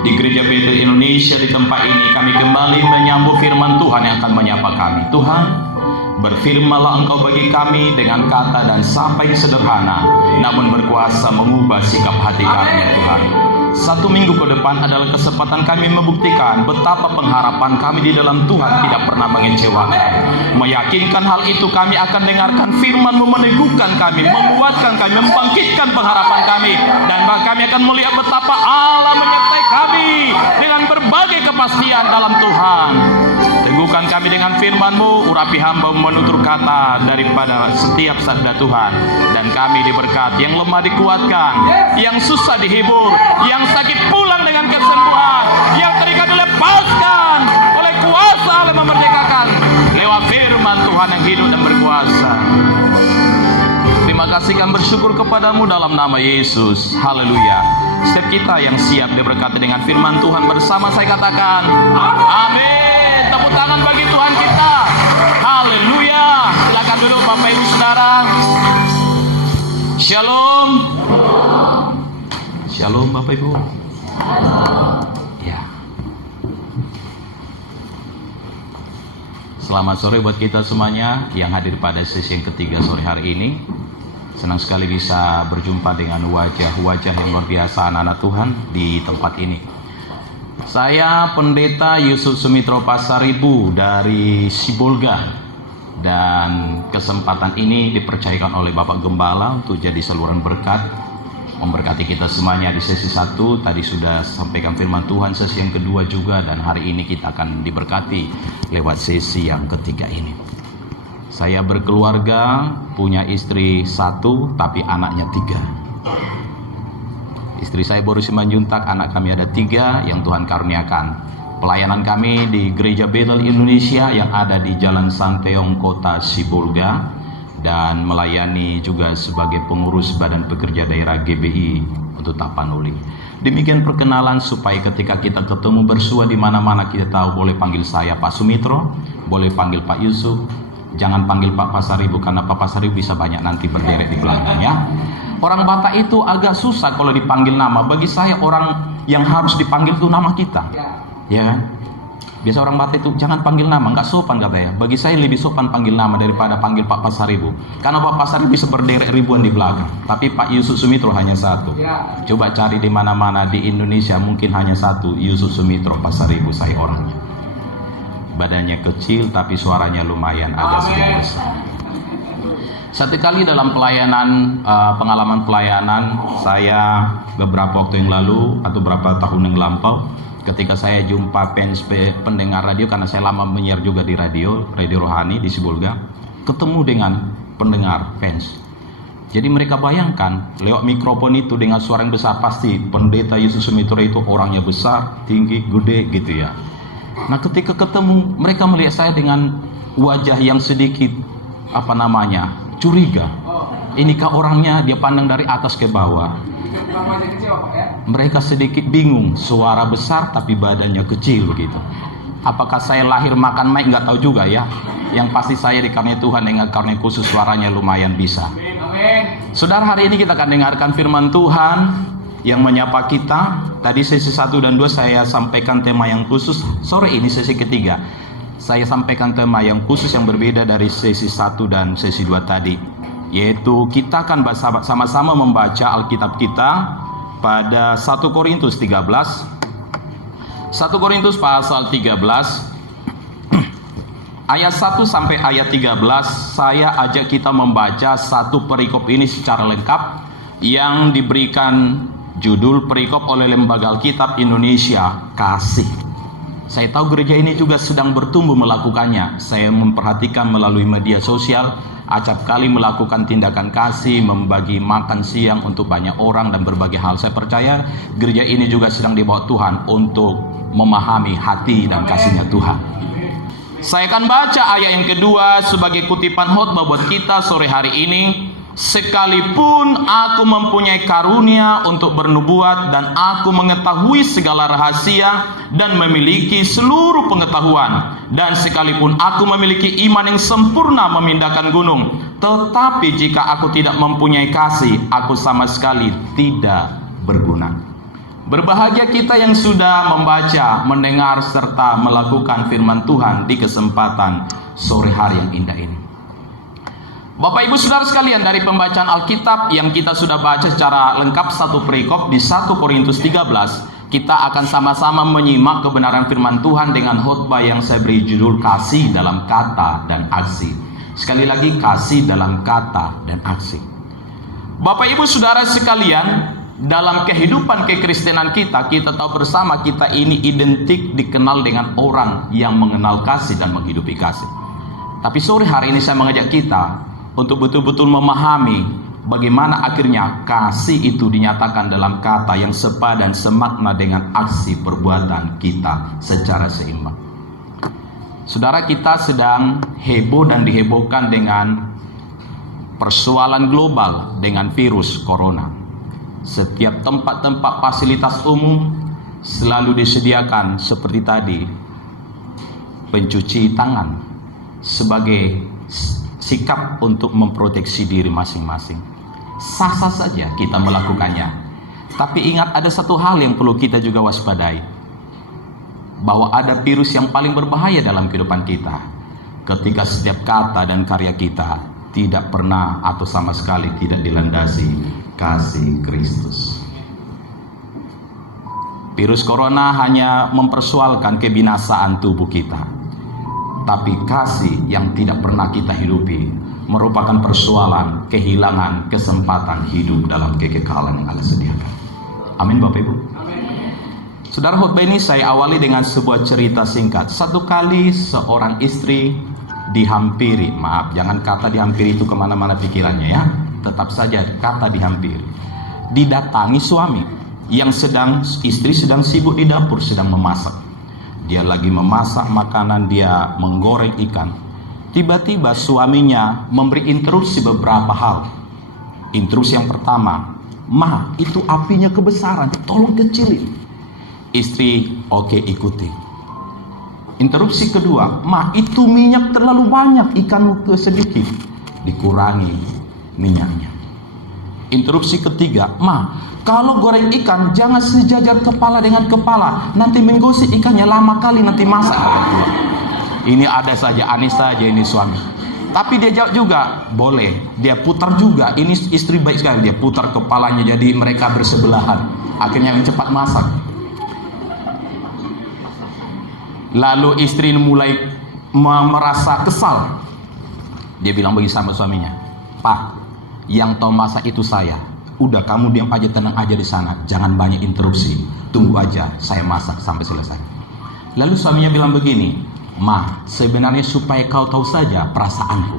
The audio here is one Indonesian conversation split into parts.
di Gereja Betel Indonesia. Di tempat ini kami kembali menyambut firman Tuhan yang akan menyapa kami. Tuhan, berfirmanlah Engkau bagi kami dengan kata dan sampai sederhana, namun berkuasa mengubah sikap hati kami, ya Tuhan. 1 minggu ke depan adalah kesempatan kami membuktikan betapa pengharapan kami di dalam Tuhan tidak pernah mengecewakan. Meyakinkan hal itu, kami akan dengarkan firman-Mu meneguhkan kami, menguatkan kami, membangkitkan pengharapan kami, dan kami akan melihat betapa Allah menyertai kami dengan berbagai kepastian dalam Tuhan. Teguhkan kami dengan firman-Mu, urapi hamba menutur kata daripada setiap sabda Tuhan, dan kami diberkati, yang lemah dikuatkan, yang susah dihibur, yang sakit pulang dengan kesembuhan, yang terikat dilepaskan oleh kuasa Allah memerdekakan lewat firman Tuhan yang hidup dan berkuasa. Terima kasih, kami bersyukur kepadamu dalam nama Yesus. Haleluya. Setiap kita yang siap diberkati dengan firman Tuhan bersama saya katakan amin. Tepuk tangan bagi Tuhan kita. Haleluya. Silakan duduk Bapak Ibu Saudara. Shalom. Shalom Bapak Ibu. Ya. Selamat sore buat kita semuanya yang hadir pada sesi yang ketiga sore hari ini. Senang sekali bisa berjumpa dengan wajah-wajah yang luar biasa anak-anak Tuhan di tempat ini. Saya Pendeta Yusuf Sumitro Pasaribu dari Sibolga, dan kesempatan ini dipercayakan oleh Bapak Gembala untuk jadi saluran berkat, memberkati kita semuanya di sesi 1. Tadi sudah sampaikan firman Tuhan sesi yang kedua juga, dan hari ini kita akan diberkati lewat sesi yang ketiga ini. Saya berkeluarga, punya istri 1 tapi anaknya 3. Istri saya baru Simanjuntak, anak kami ada 3 yang Tuhan karuniakan. Pelayanan kami di Gereja Betel Indonesia yang ada di Jalan Santeong, Kota Sibolga, dan melayani juga sebagai pengurus Badan Pekerja Daerah GBI untuk Tapanuli. Demikian perkenalan supaya ketika kita ketemu bersua di mana-mana kita tahu boleh panggil saya Pak Sumitro, boleh panggil Pak Yusuf, jangan panggil Pak Pasaribu karena Pak Pasaribu bisa banyak nanti berderet di belakangnya. Orang Batak itu agak susah kalau dipanggil nama. Bagi saya orang yang harus dipanggil itu nama kita, ya kan? Biasa orang Batak itu jangan panggil nama, nggak sopan katanya. Bagi saya lebih sopan panggil nama daripada panggil Pak Pasaribu, karena Pak Pasaribu bisa berderet ribuan di belakang. Tapi Pak Yusuf Sumitro hanya 1. Coba cari di mana-mana di Indonesia mungkin hanya 1 Yusuf Sumitro Pasaribu saya orangnya. Badannya kecil tapi suaranya lumayan agak sedikit besar. Satu kali dalam pengalaman pelayanan saya beberapa waktu yang lalu atau beberapa tahun yang lampau, ketika saya jumpa pendengar radio, karena saya lama menyiar juga di radio Rohani di Sibolga, ketemu dengan pendengar fans. Jadi mereka bayangkan lewat mikrofon itu dengan suara yang besar, pasti Pendeta Yusuf Sumitro itu orangnya besar, tinggi, gede gitu ya. Nah ketika ketemu, mereka melihat saya dengan wajah yang sedikit curiga. Inikah orangnya? Dia pandang dari atas ke bawah. Mereka sedikit bingung, suara besar tapi badannya kecil begitu. Apakah saya lahir makan mic? Nggak tahu juga ya. Yang pasti saya dikaruniai Tuhan dengan karunia khusus, suaranya lumayan bisa. Saudara, hari ini kita akan dengarkan firman Tuhan yang menyapa kita. Tadi sesi 1 dan 2 saya sampaikan tema yang khusus. Sore ini sesi ketiga saya sampaikan tema yang khusus yang berbeda dari sesi 1 dan sesi 2 tadi, yaitu kita akan sama-sama membaca Alkitab kita pada 1 Korintus 13. 1 Korintus pasal 13 ayat 1 sampai ayat 13. Saya ajak kita membaca satu perikop ini secara lengkap yang diberikan judul perikop oleh Lembaga Alkitab Indonesia, Kasih. Saya tahu gereja ini juga sedang bertumbuh melakukannya. Saya memperhatikan melalui media sosial, acap kali melakukan tindakan kasih, membagi makan siang untuk banyak orang dan berbagai hal. Saya percaya gereja ini juga sedang dibawa Tuhan untuk memahami hati dan kasihnya Tuhan. Saya akan baca ayat yang kedua sebagai kutipan khotbah buat kita sore hari ini. Sekalipun aku mempunyai karunia untuk bernubuat dan aku mengetahui segala rahasia dan memiliki seluruh pengetahuan, dan sekalipun aku memiliki iman yang sempurna memindahkan gunung, tetapi jika aku tidak mempunyai kasih, aku sama sekali tidak berguna. Berbahagia kita yang sudah membaca, mendengar, serta melakukan firman Tuhan di kesempatan sore hari yang indah ini. Bapak Ibu Saudara sekalian, dari pembacaan Alkitab yang kita sudah baca secara lengkap satu perikop di 1 Korintus 13, kita akan sama-sama menyimak kebenaran firman Tuhan dengan khotbah yang saya beri judul kasih dalam kata dan aksi. Sekali lagi, kasih dalam kata dan aksi. Bapak Ibu Saudara sekalian, dalam kehidupan kekristenan kita tahu bersama kita ini identik dikenal dengan orang yang mengenal kasih dan menghidupi kasih. Tapi sore hari ini saya mengajak kita untuk betul-betul memahami bagaimana akhirnya kasih itu dinyatakan dalam kata yang sepadan semakna dengan aksi perbuatan kita secara seimbang. Saudara, kita sedang heboh dan dihebohkan dengan persoalan global dengan virus corona. Setiap tempat-tempat fasilitas umum selalu disediakan seperti tadi pencuci tangan sebagai sikap untuk memproteksi diri masing-masing. Sah-sah saja kita melakukannya. Tapi ingat, ada satu hal yang perlu kita juga waspadai, bahwa ada virus yang paling berbahaya dalam kehidupan kita ketika setiap kata dan karya kita tidak pernah atau sama sekali tidak dilandasi kasih Kristus. Virus corona hanya mempersoalkan kebinasaan tubuh kita, tapi kasih yang tidak pernah kita hidupi merupakan persoalan kehilangan kesempatan hidup dalam kekekalan yang Allah sediakan. Amin Bapak Ibu. Saudara, khotbah ini saya awali dengan sebuah cerita singkat. Satu kali seorang istri dihampiri, maaf, jangan kata dihampiri itu kemana-mana pikirannya ya, tetap saja kata dihampiri, didatangi suami yang istri sedang sibuk di dapur, sedang memasak. Dia lagi memasak makanan, dia menggoreng ikan. Tiba-tiba suaminya memberi interupsi beberapa hal. Interupsi yang pertama, "Ma, itu apinya kebesaran, tolong kecilin." Istri, "Oke, ikuti." Interupsi kedua, "Ma, itu minyak terlalu banyak, ikan sedikit, dikurangi minyaknya." Interupsi ketiga, "Ma, kalau goreng ikan jangan sejajar kepala dengan kepala, nanti menggosip ikannya, lama kali nanti masak." Ini ada saja, aneh saja ini suami. Tapi dia jawab juga, "Boleh." Dia putar juga, ini istri baik sekali, dia putar kepalanya jadi mereka bersebelahan. Akhirnya yang cepat masak. Lalu istri mulai merasa kesal. Dia bilang bagi sama suaminya, "Pak, yang tahu masak itu saya. Udah, kamu diam aja, tenang aja di sana, jangan banyak interupsi. Tunggu aja, saya masak sampai selesai." Lalu suaminya bilang begini, "Ma, sebenarnya supaya kau tahu saja perasaanku.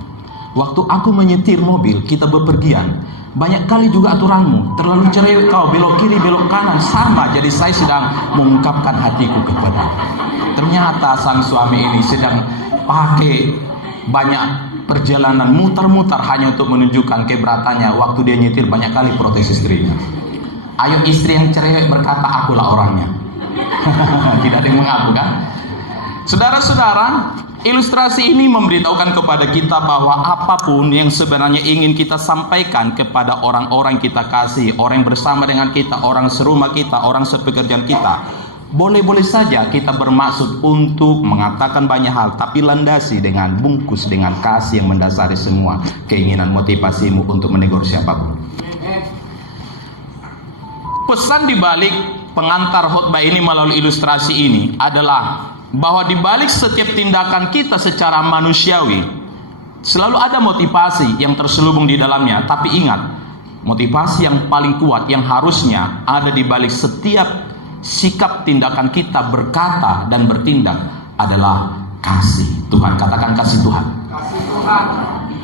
Waktu aku menyetir mobil, kita bepergian, banyak kali juga aturanmu, terlalu cerewet kau, belok kiri, belok kanan, sama. Jadi saya sedang mengungkapkan hatiku kepadamu." Ternyata sang suami ini sedang pakai banyak perjalanan mutar-mutar hanya untuk menunjukkan keberatannya. Waktu dia nyetir banyak kali protes istrinya. Ayo istri yang cerewet berkata, "Akulah orangnya." Tidak ada yang mengaku kan? Saudara-saudara, ilustrasi ini memberitahukan kepada kita bahwa apapun yang sebenarnya ingin kita sampaikan kepada orang-orang kita kasih, orang yang bersama dengan kita, orang serumah kita, orang sepekerjaan kita, boleh-boleh saja kita bermaksud untuk mengatakan banyak hal, tapi landasi dengan bungkus dengan kasih yang mendasari semua keinginan motivasimu untuk menegur siapapun. Pesan di balik pengantar khotbah ini melalui ilustrasi ini adalah bahwa di balik setiap tindakan kita secara manusiawi selalu ada motivasi yang terselubung di dalamnya. Tapi ingat, motivasi yang paling kuat yang harusnya ada di balik setiap sikap tindakan kita berkata dan bertindak adalah kasih Tuhan. Katakan kasih Tuhan. Kasih Tuhan.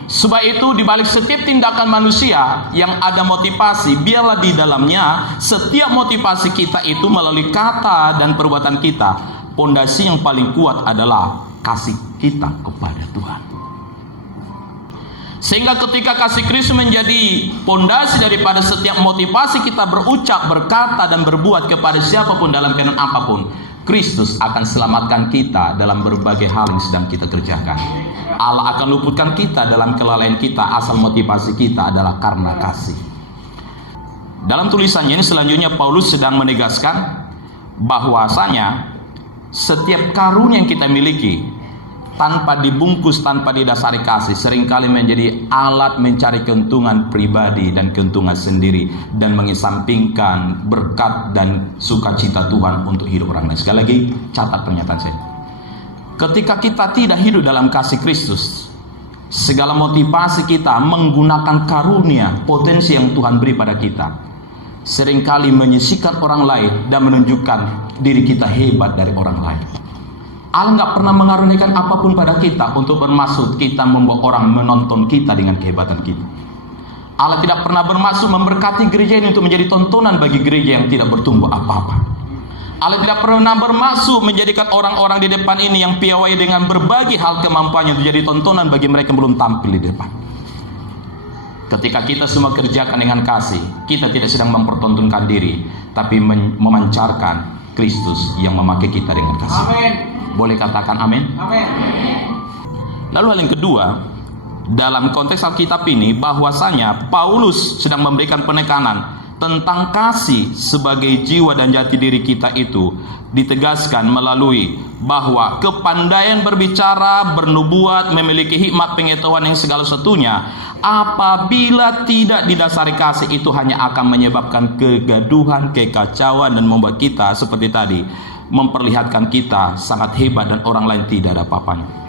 Sebab itu di balik setiap tindakan manusia yang ada motivasi, biarlah di dalamnya setiap motivasi kita itu melalui kata dan perbuatan kita, pondasi yang paling kuat adalah kasih kita kepada Tuhan. Sehingga ketika kasih Kristus menjadi pondasi daripada setiap motivasi kita berucap, berkata, dan berbuat kepada siapapun dalam keadaan apapun, Kristus akan selamatkan kita dalam berbagai hal yang sedang kita kerjakan. Allah akan luputkan kita dalam kelalaian kita asal motivasi kita adalah karena kasih. Dalam tulisannya ini selanjutnya Paulus sedang menegaskan bahwasanya setiap karunia yang kita miliki tanpa dibungkus, tanpa didasari kasih, seringkali menjadi alat mencari keuntungan pribadi dan keuntungan sendiri, dan mengesampingkan berkat dan sukacita Tuhan untuk hidup orang lain. Sekali lagi, catat pernyataan saya. Ketika kita tidak hidup dalam kasih Kristus, segala motivasi kita menggunakan karunia, potensi yang Tuhan beri pada kita, seringkali menyisihkan orang lain dan menunjukkan diri kita hebat dari orang lain. Allah nggak pernah mengaruniakan apapun pada kita untuk bermaksud kita membuat orang menonton kita dengan kehebatan kita. Allah tidak pernah bermaksud memberkati gereja ini untuk menjadi tontonan bagi gereja yang tidak bertumbuh apa-apa. Allah tidak pernah bermaksud menjadikan orang-orang di depan ini yang piawai dengan berbagai hal kemampuannya untuk jadi tontonan bagi mereka yang belum tampil di depan. Ketika kita semua kerjakan dengan kasih, kita tidak sedang mempertontonkan diri, tapi memancarkan Kristus yang memakai kita dengan kasih. Amin. Boleh katakan amin? Amin. Lalu hal yang kedua, dalam konteks Alkitab ini, bahwasanya Paulus sedang memberikan penekanan tentang kasih sebagai jiwa dan jati diri kita itu ditegaskan melalui bahwa kepandaian berbicara, bernubuat, memiliki hikmat pengetahuan yang segala sesuatunya, apabila tidak didasari kasih, itu hanya akan menyebabkan kegaduhan, kekacauan, dan membuat kita seperti tadi memperlihatkan kita sangat hebat dan orang lain tidak ada apa-apanya.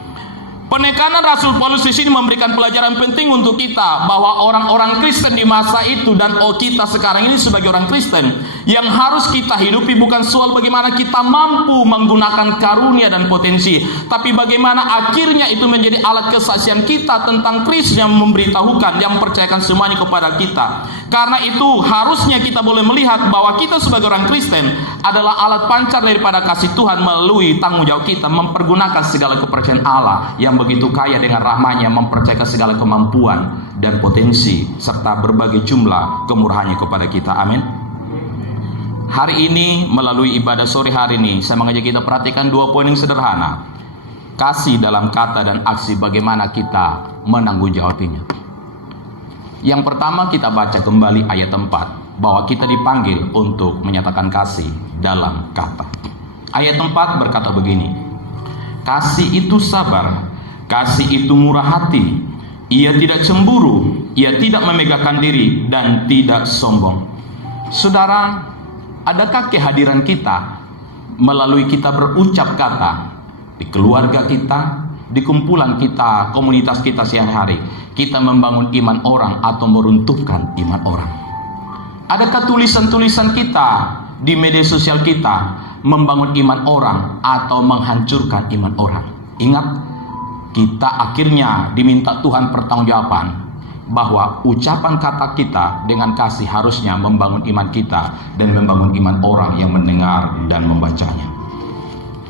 Penekanan Rasul Paulus di sini memberikan pelajaran penting untuk kita bahwa orang-orang Kristen di masa itu dan kita sekarang ini sebagai orang Kristen yang harus kita hidupi bukan soal bagaimana kita mampu menggunakan karunia dan potensi, tapi bagaimana akhirnya itu menjadi alat kesaksian kita tentang Kristus yang memberitahukan, yang mempercayakan semuanya kepada kita. Karena itu harusnya kita boleh melihat bahwa kita sebagai orang Kristen adalah alat pancar daripada kasih Tuhan melalui tanggung jawab kita mempergunakan segala kepercayaan Allah yang begitu kaya dengan rahmat-Nya, mempercayakan segala kemampuan dan potensi serta berbagai jumlah kemurahannya kepada kita. Amin. Hari ini melalui ibadah sore hari ini saya mengajak kita perhatikan dua poin yang sederhana. Kasih dalam kata dan aksi, bagaimana kita menanggung jawabnya. Yang pertama, kita baca kembali ayat 4 bahwa kita dipanggil untuk menyatakan kasih dalam kata. Ayat 4 berkata begini, kasih itu sabar, kasih itu murah hati, ia tidak cemburu, ia tidak memegahkan diri dan tidak sombong. Saudara, adakah kehadiran kita melalui kita berucap kata di keluarga kita, di kumpulan kita, komunitas kita sehari-hari, kita membangun iman orang atau meruntuhkan iman orang? Adakah tulisan-tulisan kita di media sosial kita membangun iman orang atau menghancurkan iman orang? Ingat, kita akhirnya diminta Tuhan pertanggungjawaban bahwa ucapan kata kita dengan kasih harusnya membangun iman kita dan membangun iman orang yang mendengar dan membacanya.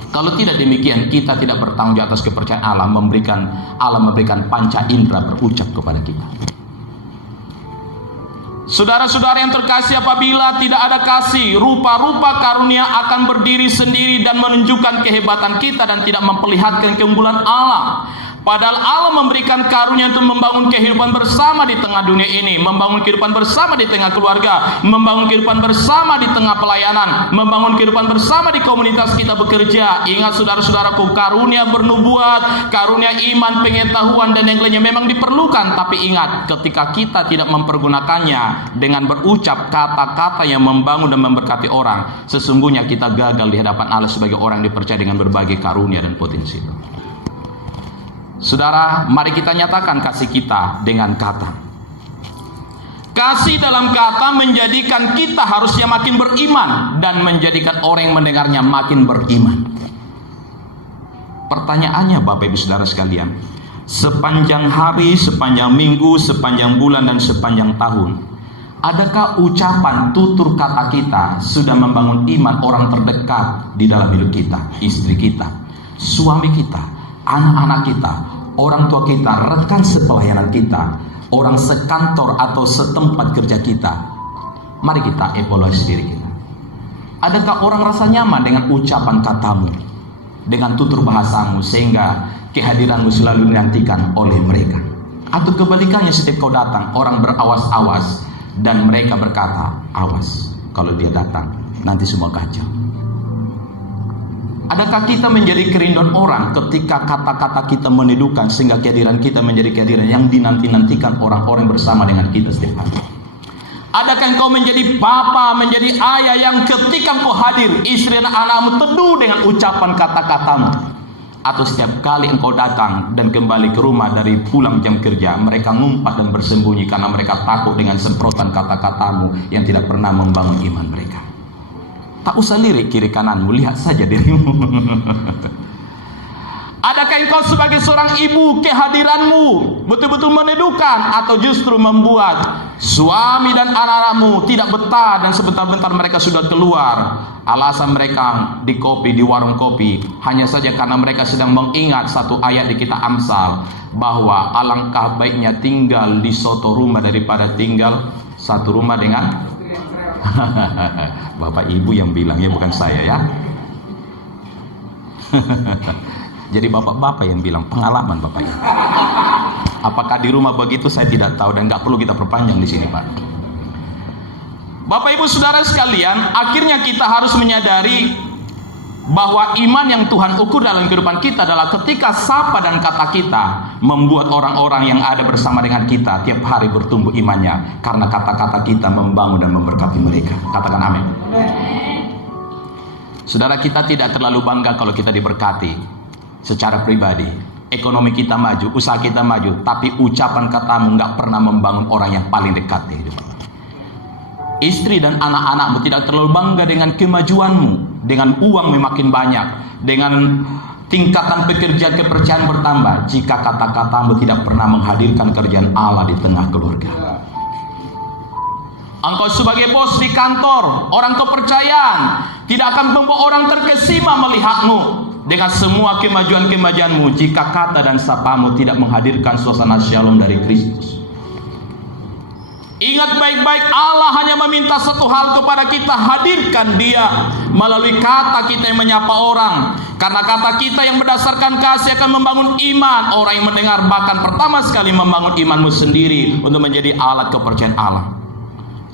Kalau tidak demikian, kita tidak bertanggung jawab atas kepercayaan Allah memberikan panca indera berucap kepada kita. Saudara-saudara yang terkasih, apabila tidak ada kasih, rupa-rupa karunia akan berdiri sendiri dan menunjukkan kehebatan kita dan tidak memperlihatkan keunggulan Allah. Padahal Allah memberikan karunia untuk membangun kehidupan bersama di tengah dunia ini, membangun kehidupan bersama di tengah keluarga, membangun kehidupan bersama di tengah pelayanan, membangun kehidupan bersama di komunitas kita bekerja. Ingat saudara-saudaraku, karunia bernubuat, karunia iman, pengetahuan dan yang lainnya memang diperlukan. Tapi ingat, ketika kita tidak mempergunakannya dengan berucap kata-kata yang membangun dan memberkati orang, sesungguhnya kita gagal di hadapan Allah sebagai orang yang dipercaya dengan berbagai karunia dan potensi itu. Saudara, mari kita nyatakan kasih kita dengan kata. Kasih dalam kata menjadikan kita harusnya makin beriman dan menjadikan orang yang mendengarnya makin beriman. Pertanyaannya Bapak Ibu Saudara sekalian, sepanjang hari, sepanjang minggu, sepanjang bulan dan sepanjang tahun, adakah ucapan tutur kata kita sudah membangun iman orang terdekat di dalam hidup kita? Istri kita, suami kita, anak-anak kita, orang tua kita, rekan sepelayanan kita, orang sekantor atau setempat kerja kita. Mari kita evaluasi diri kita. Adakah orang rasa nyaman dengan ucapan katamu, dengan tutur bahasamu, sehingga kehadiranmu selalu dinantikan oleh mereka? Atau kebalikannya, setiap kau datang, orang berawas-awas Dan mereka berkata, awas, kalau dia datang, nanti semua kacau. Adakah kita menjadi kerinduan orang ketika kata-kata kita meneduhkan sehingga kehadiran kita menjadi kehadiran yang dinanti-nantikan orang-orang bersama dengan kita setiap hari? Adakah engkau menjadi bapa, menjadi ayah yang ketika engkau hadir, istri dan anakmu teduh dengan ucapan kata-katamu? Atau setiap kali engkau datang dan kembali ke rumah dari pulang jam kerja, mereka ngumpat dan bersembunyi karena mereka takut dengan semprotan kata-katamu yang tidak pernah membangun iman mereka? Tak usah lirik kiri kananmu, lihat saja dirimu. Adakah engkau sebagai seorang ibu, kehadiranmu betul-betul meneduhkan, atau justru membuat suami dan anak-anakmu tidak betah dan sebentar-bentar mereka sudah keluar? Alasan mereka di kopi, di warung kopi, hanya saja karena mereka sedang mengingat satu ayat di kitab Amsal, bahwa alangkah baiknya tinggal di suatu rumah daripada tinggal satu rumah dengan Bapak Ibu yang bilang, ya, bukan saya, ya. Jadi bapak-bapak yang bilang, pengalaman Bapak Ibu. Apakah di rumah begitu saya tidak tahu, dan nggak perlu kita perpanjang di sini, Pak. Bapak Ibu Saudara sekalian, akhirnya kita harus menyadari bahwa iman yang Tuhan ukur dalam kehidupan kita adalah ketika sapa dan kata kita membuat orang-orang yang ada bersama dengan kita tiap hari bertumbuh imannya, karena kata-kata kita membangun dan memberkati mereka. Katakan amin. Saudara, kita tidak terlalu bangga kalau kita diberkati secara pribadi. Ekonomi kita maju, usaha kita maju, tapi ucapan katamu nggak pernah membangun orang yang paling dekat di hidup. Istri dan anak-anakmu tidak terlalu bangga dengan kemajuanmu, dengan uang makin banyak, dengan tingkatan pekerjaan kepercayaan bertambah, jika kata-katamu tidak pernah menghadirkan kerjaan Allah di tengah keluarga. Engkau sebagai bos di kantor, orang kepercayaan, tidak akan membawa orang terkesima melihatmu dengan semua kemajuan-kemajuanmu jika kata dan sapamu tidak menghadirkan suasana shalom dari Kristus. Ingat baik-baik, Allah hanya meminta satu hal kepada kita, hadirkan Dia melalui kata kita yang menyapa orang. Karena kata kita yang berdasarkan kasih akan membangun iman orang yang mendengar, bahkan pertama sekali membangun imanmu sendiri untuk menjadi alat kepercayaan Allah.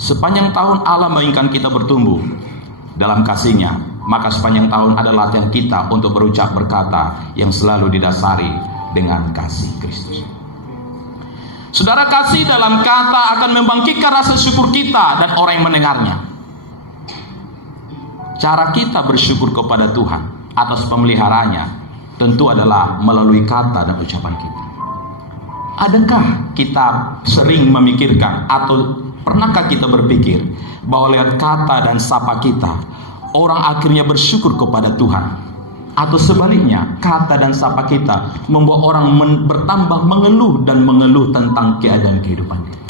Sepanjang tahun Allah menginginkan kita bertumbuh dalam kasih-Nya, maka sepanjang tahun adalah latihan kita untuk berucap berkata yang selalu didasari dengan kasih Kristus. Saudara, kasih dalam kata akan membangkitkan rasa syukur kita dan orang yang mendengarnya. Cara kita bersyukur kepada Tuhan atas pemeliharaannya tentu adalah melalui kata dan ucapan kita. Adakah kita sering memikirkan atau pernahkah kita berpikir bahwa lewat kata dan sapa kita orang akhirnya bersyukur kepada Tuhan? Atau sebaliknya, kata dan sapa kita membuat orang bertambah mengeluh dan mengeluh tentang keadaan kehidupan kita.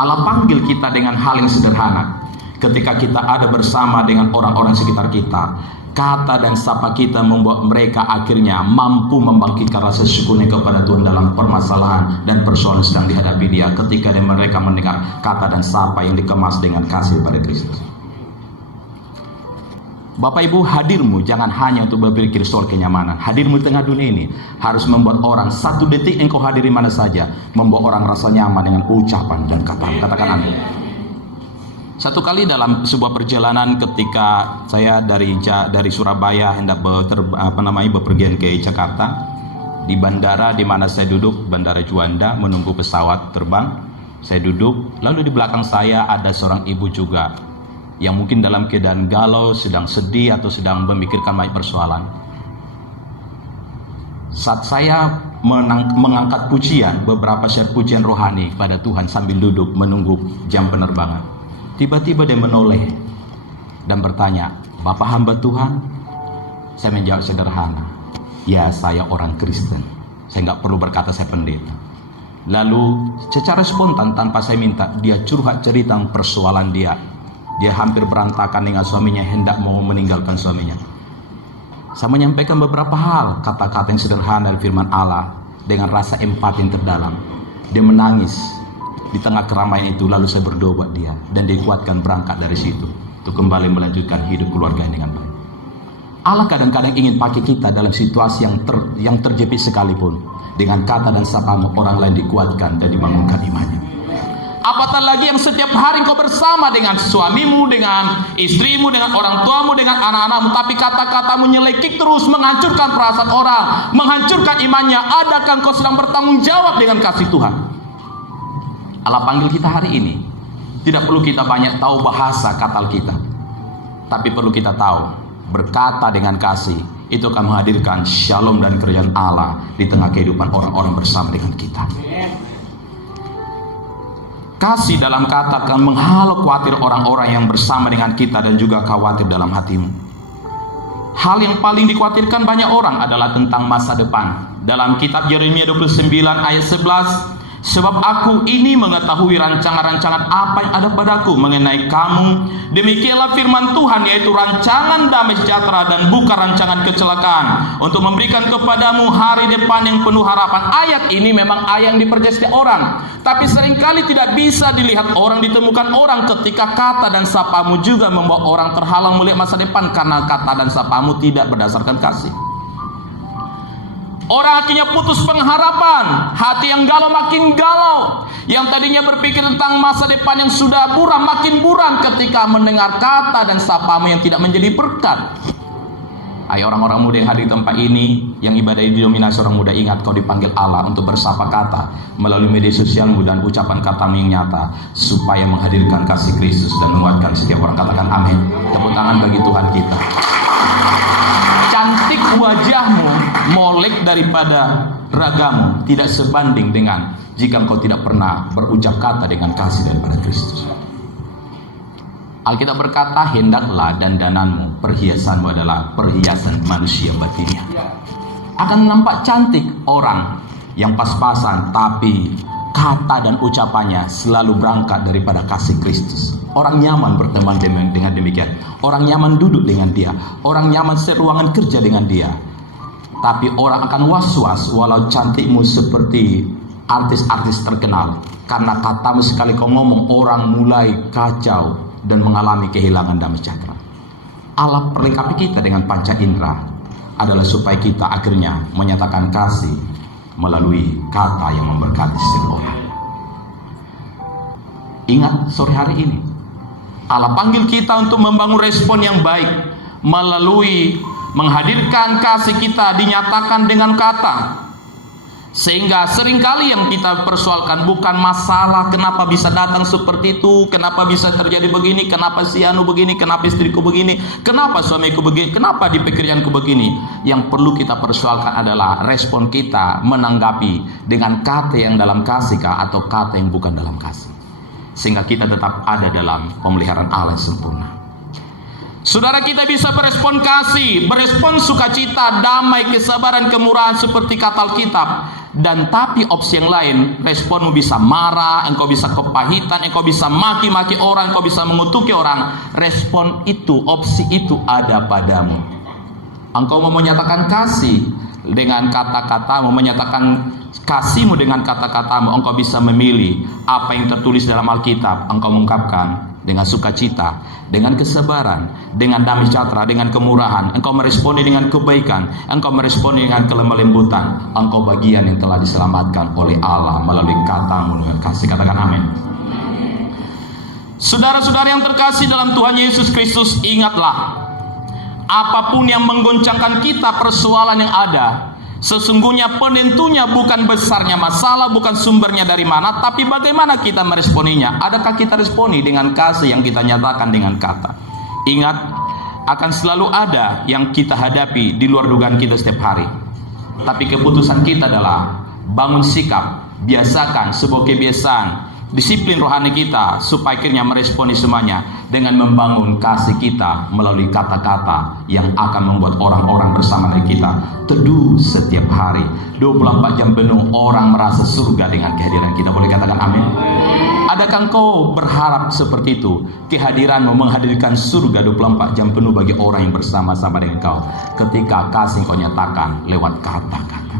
Allah panggil kita dengan hal yang sederhana. Ketika kita ada bersama dengan orang-orang sekitar kita, kata dan sapa kita membuat mereka akhirnya mampu membangkitkan rasa syukurnya kepada Tuhan dalam permasalahan dan persoalan yang sedang dihadapi dia, ketika mereka mendengar kata dan sapa yang dikemas dengan kasih pada Kristus. Bapak Ibu, hadirmu jangan hanya untuk berpikir soal kenyamanan. Hadirmu di tengah dunia ini harus membuat orang, satu detik engkau hadir di mana saja, membuat orang rasa nyaman dengan ucapan dan kata. Katakan amin. Satu kali dalam sebuah perjalanan ketika saya dari Surabaya hendak bepergian ke Jakarta, di bandara di mana saya duduk, Bandara Juanda, menunggu pesawat terbang. Saya duduk, lalu di belakang saya ada seorang ibu juga yang mungkin dalam keadaan galau, sedang sedih atau sedang memikirkan banyak persoalan. Saat saya mengangkat pujian, beberapa syair pujian rohani pada Tuhan sambil duduk menunggu jam penerbangan, tiba-tiba dia menoleh dan bertanya, "Bapak hamba Tuhan?" Saya menjawab sederhana, "Ya, saya orang Kristen." Saya nggak perlu berkata saya pendeta. Lalu secara spontan tanpa saya minta, dia curhat cerita persoalan dia. Dia hampir berantakan dengan suaminya, hendak mau meninggalkan suaminya. Saya menyampaikan beberapa hal, kata-kata yang sederhana dari firman Allah dengan rasa empati yang terdalam. Dia menangis di tengah keramaian itu, lalu saya berdoa buat dia dan dikuatkan berangkat dari situ untuk kembali melanjutkan hidup keluarga dengan baik. Allah kadang-kadang ingin pakai kita dalam situasi yang terjepit sekalipun. Dengan kata dan sapamu orang lain dikuatkan dan dibangunkan imannya. Apatah lagi yang setiap hari engkau bersama dengan suamimu, dengan istrimu, dengan orang tuamu, dengan anak-anakmu, tapi kata-katamu nyelekik terus, menghancurkan perasaan orang, menghancurkan imannya. Adakah engkau sedang bertanggung jawab dengan kasih Tuhan? Allah panggil kita hari ini. Tidak perlu kita banyak tahu bahasa kata kita, tapi perlu kita tahu berkata dengan kasih itu akan menghadirkan shalom dan kerajaan Allah di tengah kehidupan orang-orang bersama dengan kita. Kasih dalam kata akan menghalau khawatir orang-orang yang bersama dengan kita dan juga khawatir dalam hatimu. Hal yang paling dikhawatirkan banyak orang adalah tentang masa depan. Dalam kitab Yeremia 29 ayat 11, sebab aku ini mengetahui rancangan-rancangan apa yang ada padaku mengenai kamu. Demikianlah firman Tuhan, yaitu rancangan damai sejahtera dan bukan rancangan kecelakaan, untuk memberikan kepadamu hari depan yang penuh harapan. Ayat ini memang ayat yang dipercayai orang, tapi seringkali tidak bisa dilihat orang, ditemukan orang ketika kata dan sapamu juga membawa orang terhalang melihat masa depan, karena kata dan sapamu tidak berdasarkan kasih. Orang akhirnya putus pengharapan, hati yang galau makin galau. Yang tadinya berpikir tentang masa depan yang sudah buram makin buram ketika mendengar kata dan sapamu yang tidak menjadi berkat. Ayo orang-orang muda yang hadir di tempat ini, yang ibadah didominasi orang muda, ingat kau dipanggil Allah untuk bersapa kata melalui media sosialmu dan ucapan katamu yang nyata, supaya menghadirkan kasih Kristus dan menguatkan setiap orang. Katakan amin. Tepuk tangan bagi Tuhan kita. Cantik wajahmu, molek daripada ragamu, tidak sebanding dengan jika engkau tidak pernah berucap kata dengan kasih daripada Kristus. Alkitab berkata, hendaklah dandananmu, perhiasanmu adalah perhiasan manusia batinnya. Akan nampak cantik orang yang pas-pasan, tapi kata dan ucapannya selalu berangkat daripada kasih Kristus. Orang nyaman berteman dengan demikian. Orang nyaman duduk dengan dia. Orang nyaman seruangan kerja dengan dia. Tapi orang akan was-was walau cantikmu seperti artis-artis terkenal. Karena katamu sekali kau ngomong, orang mulai kacau dan mengalami kehilangan damai sejahtera. Allah perlengkapi kita dengan panca indera adalah supaya kita akhirnya menyatakan kasih melalui kata yang memberkati setiap orang. Ingat sore hari ini, Allah panggil kita untuk membangun respon yang baik melalui menghadirkan kasih kita dinyatakan dengan kata. Sehingga seringkali yang kita persoalkan bukan masalah kenapa bisa datang seperti itu, kenapa bisa terjadi begini, kenapa si anu begini, kenapa istriku begini, kenapa suamiku begini, kenapa di pekerjaanku begini. Yang perlu kita persoalkan adalah respon kita menanggapi dengan kata yang dalam kasih kah, atau kata yang bukan dalam kasih. Sehingga kita tetap ada dalam pemeliharaan Allah yang sempurna. Saudara, kita bisa berespon kasih, berespon sukacita, damai, kesabaran, kemurahan seperti kata Alkitab. Dan tapi opsi yang lain, responmu bisa marah, engkau bisa kepahitan, engkau bisa maki-maki orang, engkau bisa mengutuki orang. Respon itu, opsi itu ada padamu. Engkau mau menyatakan kasih dengan kata-katamu, menyatakan kasihmu dengan kata-katamu. Engkau bisa memilih apa yang tertulis dalam Alkitab, engkau mengungkapkan dengan sukacita, dengan kesabaran, dengan damai sejahtera, dengan kemurahan. Engkau meresponi dengan kebaikan, engkau meresponi dengan kelemah lembutan. Engkau bagian yang telah diselamatkan oleh Allah melalui katamu dengan kasih. Katakan amin. Saudara-saudara yang terkasih dalam Tuhan Yesus Kristus, ingatlah, apapun yang menggoncangkan kita, persoalan yang ada, sesungguhnya penentunya bukan besarnya masalah, bukan sumbernya dari mana, tapi bagaimana kita meresponinya. Adakah kita responi dengan kasih yang kita nyatakan dengan kata? Ingat, akan selalu ada yang kita hadapi di luar dugaan kita setiap hari. Tapi keputusan kita adalah bangun sikap, biasakan sebuah kebiasaan, disiplin rohani kita, supaya akhirnya meresponi semuanya dengan membangun kasih kita melalui kata-kata yang akan membuat orang-orang bersama dengan kita teduh setiap hari. 24 jam penuh orang merasa surga dengan kehadiran kita. Boleh katakan amin? Adakah engkau berharap seperti itu? Kehadiranmu menghadirkan surga 24 jam penuh bagi orang yang bersama-sama dengan kau ketika kasih kau nyatakan lewat kata-kata.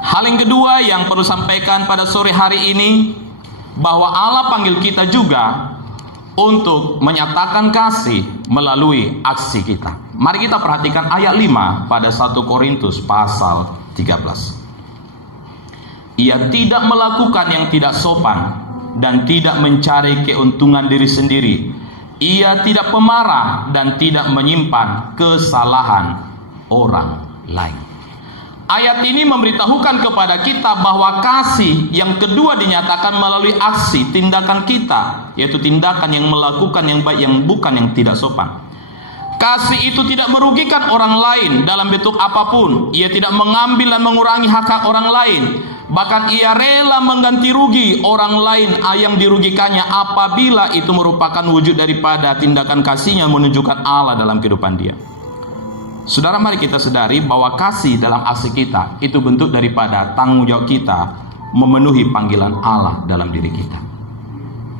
Hal yang kedua yang perlu sampaikan pada sore hari ini, bahwa Allah panggil kita juga untuk menyatakan kasih melalui aksi kita. Mari kita perhatikan ayat 5 pada 1 Korintus pasal 13. Ia tidak melakukan yang tidak sopan, dan tidak mencari keuntungan diri sendiri. Ia tidak pemarah dan tidak menyimpan kesalahan orang lain. Ayat ini memberitahukan kepada kita bahwa kasih yang kedua dinyatakan melalui aksi tindakan kita, yaitu tindakan yang melakukan yang baik, yang bukan yang tidak sopan. Kasih itu tidak merugikan orang lain dalam bentuk apapun. Ia tidak mengambil dan mengurangi hak orang lain. Bahkan ia rela mengganti rugi orang lain yang dirugikannya apabila itu merupakan wujud daripada tindakan kasihnya menunjukkan Allah dalam kehidupan dia. Saudara, mari kita sadari bahwa kasih dalam aksi kita itu bentuk daripada tanggung jawab kita memenuhi panggilan Allah dalam diri kita.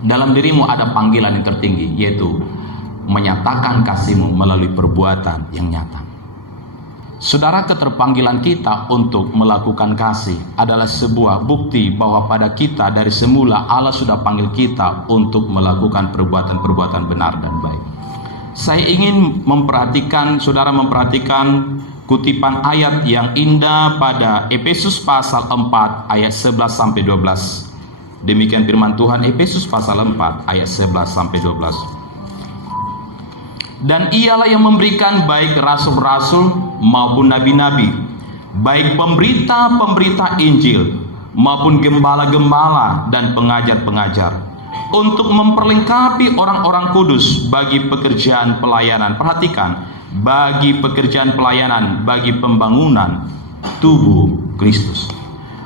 Dalam dirimu ada panggilan yang tertinggi, yaitu menyatakan kasihmu melalui perbuatan yang nyata. Saudara, keterpanggilan kita untuk melakukan kasih adalah sebuah bukti bahwa pada kita dari semula Allah sudah panggil kita untuk melakukan perbuatan-perbuatan benar dan baik. Saya ingin saudara memperhatikan kutipan ayat yang indah pada Efesus pasal 4 ayat 11 sampai 12. Demikian firman Tuhan, Efesus pasal 4 ayat 11 sampai 12. Dan ialah yang memberikan baik rasul-rasul maupun nabi-nabi, baik pemberita-pemberita Injil maupun gembala-gembala dan pengajar-pengajar, untuk memperlengkapi orang-orang kudus bagi pekerjaan pelayanan. Perhatikan, bagi pekerjaan pelayanan, bagi pembangunan tubuh Kristus.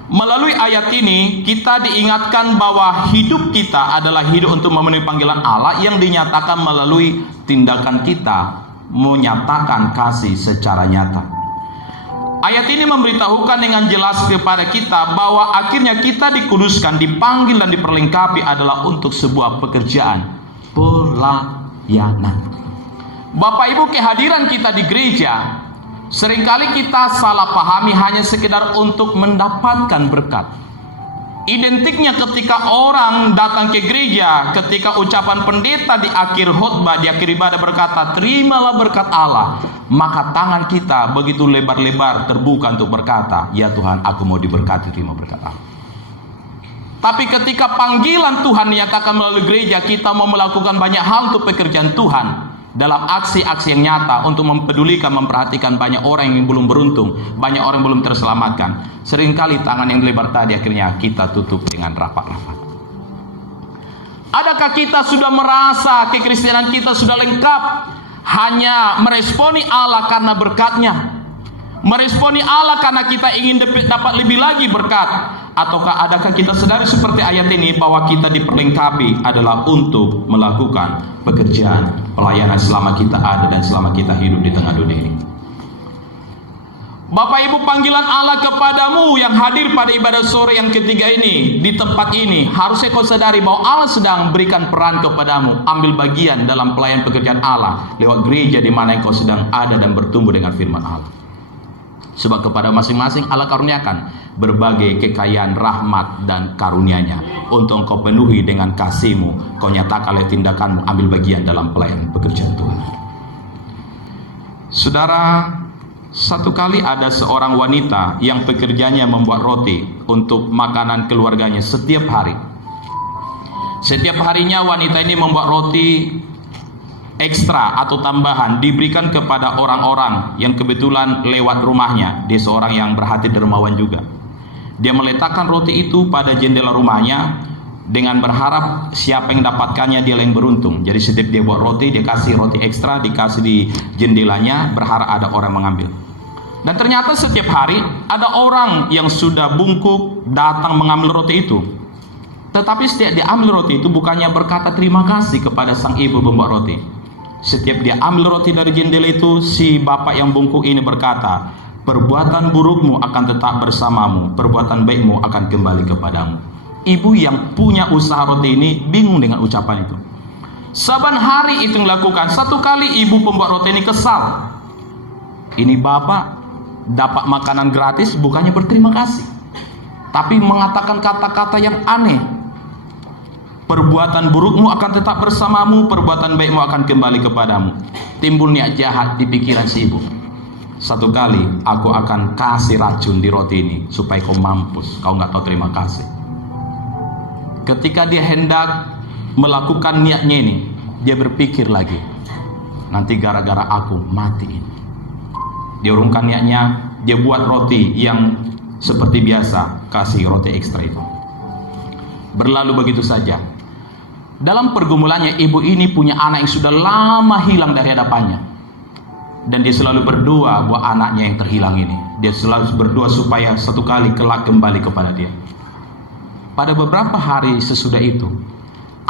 Melalui ayat ini kita diingatkan bahwa hidup kita adalah hidup untuk memenuhi panggilan Allah yang dinyatakan melalui tindakan kita menyatakan kasih secara nyata. Ayat ini memberitahukan dengan jelas kepada kita bahwa akhirnya kita dikuduskan, dipanggil dan diperlengkapi adalah untuk sebuah pekerjaan pelayanan. Bapak Ibu, kehadiran kita di gereja seringkali kita salah pahami hanya sekedar untuk mendapatkan berkat. Identiknya ketika orang datang ke gereja, ketika ucapan pendeta di akhir khotbah, di akhir ibadah berkata, terimalah berkat Allah, maka tangan kita begitu lebar-lebar terbuka untuk berkata, ya Tuhan, aku mau diberkati, terima berkat Allah. Tapi ketika panggilan Tuhan dinyatakan melalui gereja, kita mau melakukan banyak hal untuk pekerjaan Tuhan dalam aksi-aksi yang nyata untuk mempedulikan, memperhatikan banyak orang yang belum beruntung, banyak orang yang belum terselamatkan. Seringkali tangan yang lebar tadi akhirnya kita tutup dengan rapat-rapat. Adakah kita sudah merasa kekristenan kita sudah lengkap, hanya meresponi Allah karena berkatnya, meresponi Allah karena kita ingin dapat lebih lagi berkat? Ataukah adakah kita sadari seperti ayat ini bahwa kita diperlengkapi adalah untuk melakukan pekerjaan pelayanan selama kita ada dan selama kita hidup di tengah dunia ini? Bapak Ibu, panggilan Allah kepadamu yang hadir pada ibadah sore yang ketiga ini, di tempat ini, harusnya kau sadari bahwa Allah sedang berikan peran kepadamu. Ambil bagian dalam pelayan pekerjaan Allah lewat gereja di mana kau sedang ada dan bertumbuh dengan firman Allah. Sebab kepada masing-masing Allah karuniakan berbagai kekayaan rahmat dan karunia-Nya untuk engkau penuhi dengan kasih-Mu. Kau nyatakan oleh tindakanmu, ambil bagian dalam pelayanan pekerjaan Tuhan. Saudara, satu kali ada seorang wanita yang pekerjaannya membuat roti untuk makanan keluarganya setiap hari. Setiap harinya wanita ini membuat roti ekstra atau tambahan, diberikan kepada orang-orang yang kebetulan lewat rumahnya. Dia seorang yang berhati dermawan juga. Dia meletakkan roti itu pada jendela rumahnya dengan berharap siapa yang dapatkannya dia yang beruntung. Jadi setiap dia buat roti, dia kasih roti ekstra, dikasih di jendelanya, berharap ada orang mengambil. Dan ternyata setiap hari ada orang yang sudah bungkuk datang mengambil roti itu. Tetapi setiap dia ambil roti itu bukannya berkata terima kasih kepada sang ibu pembuat roti. Setiap dia ambil roti dari jendela itu, si bapak yang bungkuk ini berkata, perbuatan burukmu akan tetap bersamamu, perbuatan baikmu akan kembali kepadamu. Ibu yang punya usaha roti ini bingung dengan ucapan itu. Saban hari itu dilakukan. Satu kali ibu pembuat roti ini kesal. Ini bapak dapat makanan gratis, bukannya berterima kasih, tapi mengatakan kata-kata yang aneh. Perbuatan burukmu akan tetap bersamamu, perbuatan baikmu akan kembali kepadamu. Timbul niat jahat di pikiran si ibu. Satu kali aku akan kasih racun di roti ini supaya kau mampus, kau nggak tahu terima kasih. Ketika dia hendak melakukan niatnya ini, dia berpikir lagi, nanti gara-gara aku mati ini. Dia urungkan niatnya, dia buat roti yang seperti biasa, kasih roti ekstra itu. Berlalu begitu saja. Dalam pergumulannya, ibu ini punya anak yang sudah lama hilang dari hadapannya. Dan dia selalu berdoa buat anaknya yang terhilang ini. Dia selalu berdoa supaya satu kali kelak kembali kepada dia. Pada beberapa hari sesudah itu,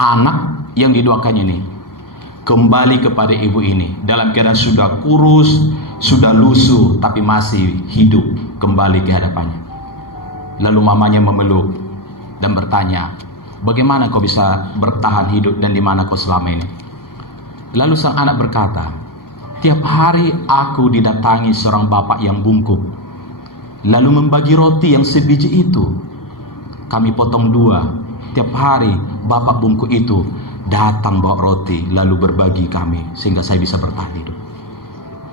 anak yang didoakannya ini kembali kepada ibu ini dalam keadaan sudah kurus, sudah lusuh, tapi masih hidup, kembali ke hadapannya. Lalu mamanya memeluk dan bertanya, bagaimana kau bisa bertahan hidup dan di mana kau selama ini? Lalu sang anak berkata, tiap hari aku didatangi seorang bapak yang bungkuk, lalu membagi roti yang sebiji itu. Kami potong dua. Tiap hari bapak bungkuk itu datang bawa roti, lalu berbagi kami, sehingga saya bisa bertahan hidup.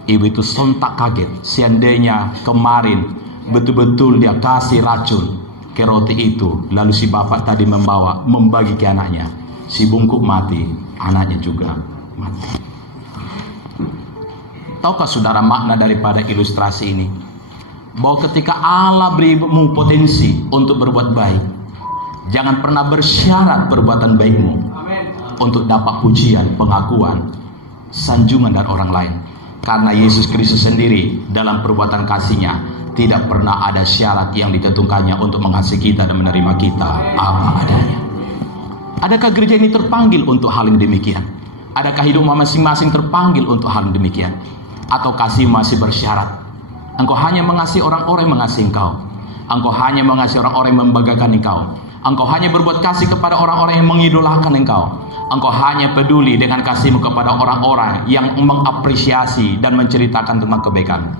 Ibu itu sontak kaget, seandainya kemarin betul-betul dia kasih racun ke roti itu, lalu si bapak tadi membagi ke anaknya. Si bungkuk mati, anaknya juga mati. Tahukah saudara makna daripada ilustrasi ini? Bahwa ketika Allah berimu potensi untuk berbuat baik, jangan pernah bersyarat perbuatan baikmu untuk dapat pujian, pengakuan, sanjungan dari orang lain. Karena Yesus Kristus sendiri dalam perbuatan kasih-Nya tidak pernah ada syarat yang ditentukannya untuk mengasihi kita dan menerima kita apa adanya. Adakah gereja ini terpanggil untuk hal yang demikian? Adakah hidup masing-masing terpanggil untuk hal yang demikian? Atau kasih masih bersyarat? Engkau hanya mengasihi orang-orang yang mengasihi engkau. Engkau hanya mengasihi orang-orang yang membanggakan engkau. Engkau hanya berbuat kasih kepada orang-orang yang mengidolakan engkau. Engkau hanya peduli dengan kasihmu kepada orang-orang yang mengapresiasi dan menceritakan tentang kebaikan.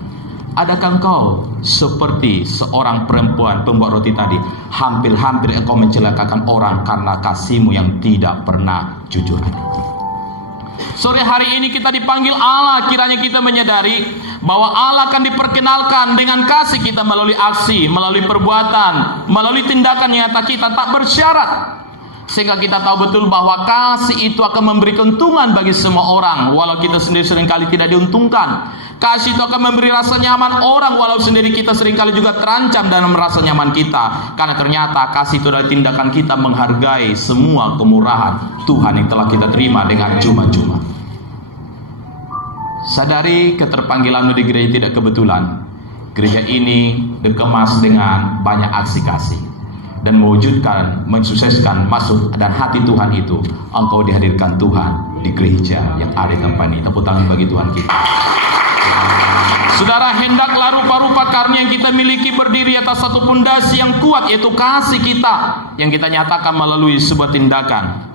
Adakah engkau seperti seorang perempuan pembuat roti tadi? Hampir-hampir engkau mencelakakan orang karena kasihmu yang tidak pernah jujur. Sore hari ini kita dipanggil Allah, kiranya kita menyadari bahwa Allah akan diperkenalkan dengan kasih kita melalui aksi, melalui perbuatan, melalui tindakan nyata kita tak bersyarat. Sehingga kita tahu betul bahwa kasih itu akan memberi keuntungan bagi semua orang, walau kita sendiri seringkali tidak diuntungkan. Kasih itu akan memberi rasa nyaman orang, walau sendiri kita seringkali juga terancam dalam rasa nyaman kita. Karena ternyata kasih itu adalah tindakan kita menghargai semua kemurahan Tuhan yang telah kita terima dengan cuma-cuma. Sadari keterpanggilanmu di gereja tidak kebetulan. Gereja ini dikemas dengan banyak aksi kasih dan mewujudkan, mensukseskan masuk dan hati Tuhan itu. Engkau dihadirkan Tuhan di gereja yang ada di tempat ini. Tepuk tangan bagi Tuhan kita. Saudara, hendaklah rupa-rupa karunia yang kita miliki berdiri atas satu pondasi yang kuat, yaitu kasih kita yang kita nyatakan melalui sebuah tindakan.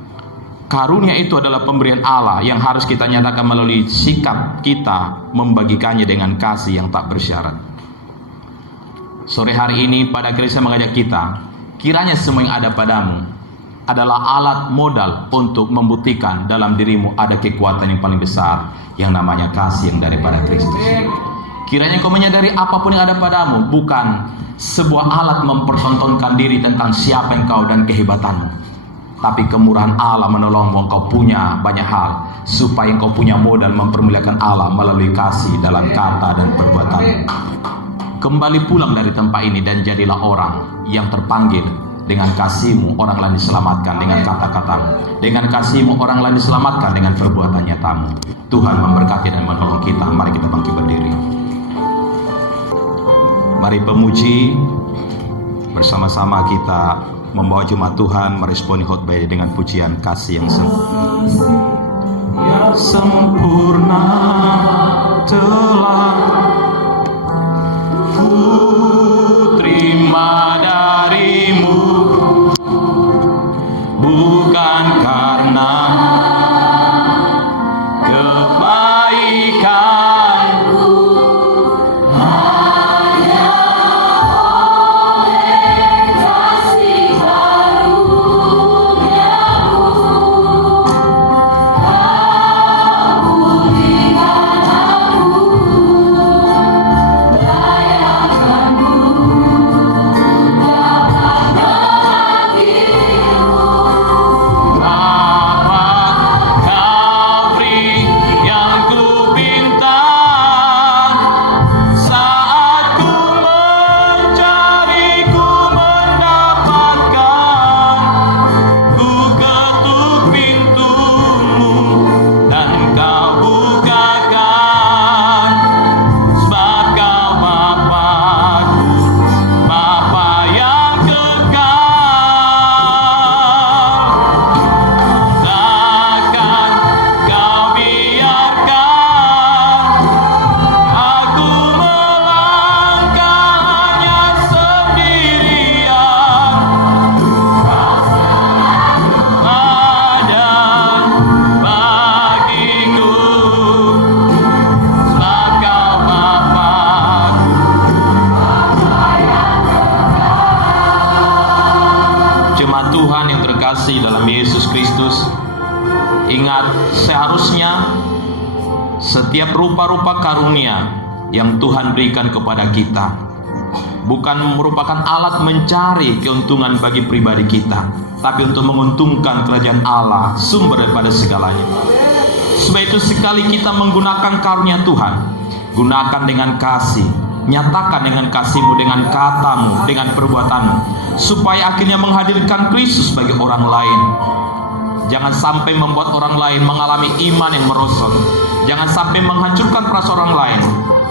Karunia itu adalah pemberian Allah yang harus kita nyatakan melalui sikap kita membagikannya dengan kasih yang tak bersyarat. Sore hari ini pada gereja mengajak kita, kiranya semua yang ada padamu adalah alat modal untuk membuktikan dalam dirimu ada kekuatan yang paling besar, yang namanya kasih yang daripada Kristus. Kiranya kau menyadari apapun yang ada padamu bukan sebuah alat mempertontonkan diri tentang siapa engkau dan kehebatanmu, tapi kemurahan Allah menolongmu. Engkau punya banyak hal supaya engkau punya modal mempermuliakan Allah melalui kasih dalam kata dan perbuatan. Kembali pulang dari tempat ini dan jadilah orang yang terpanggil. Dengan kasihmu orang lain diselamatkan dengan kata-katamu. Dengan kasihmu orang lain diselamatkan dengan perbuatan nyatamu. Tuhan memberkati dan menolong kita. Mari kita bangkit berdiri. Mari pemuji bersama-sama kita membawa jemaat Tuhan meresponi khotbah dengan pujian kasih yang sempurna telah ku terima darimu, bukan karena kebaikanku, hanya oleh kasih karuniamu. Kau berikan aku Jemaat Tuhan yang terkasih dalam Yesus Kristus, ingat, seharusnya setiap rupa-rupa karunia yang Tuhan berikan kepada kita bukan merupakan alat mencari keuntungan bagi pribadi kita, tapi untuk menguntungkan kerajaan Allah, sumber daripada segalanya. Sebab itu sekali kita menggunakan karunia Tuhan, gunakan dengan kasih, nyatakan dengan kasihmu, dengan katamu, dengan perbuatanmu, supaya akhirnya menghadirkan Kristus bagi orang lain. Jangan sampai membuat orang lain mengalami iman yang merosot. Jangan sampai menghancurkan perasaan orang lain.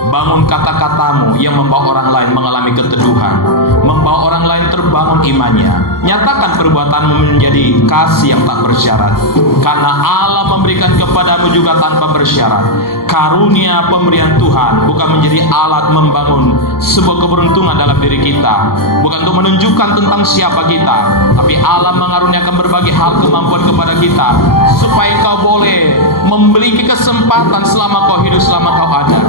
Bangun kata-katamu yang membawa orang lain mengalami keteduhan, membawa orang lain terbangun imannya. Nyatakan perbuatanmu menjadi kasih yang tak bersyarat, karena Allah memberikan kepadamu juga tanpa bersyarat. Karunia pemberian Tuhan bukan menjadi alat membangun sebuah keberuntungan dalam diri kita, bukan untuk menunjukkan tentang siapa kita, tapi Allah mengaruniakan berbagai hal kemampuan kepada kita, supaya kau boleh memiliki kesempatan selama kau hidup, selama kau ada.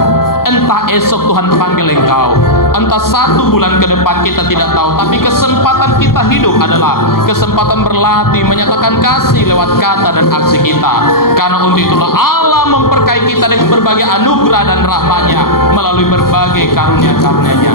Entah esok Tuhan panggil engkau, entah 1 bulan ke depan, kita tidak tahu, tapi kesempatan kita hidup adalah kesempatan berlatih, menyatakan kasih lewat kata dan aksi kita. Karena untuk itulah Allah memberkahi kita dengan berbagai anugerah dan rahmat-Nya melalui berbagai karunia-karunia-Nya.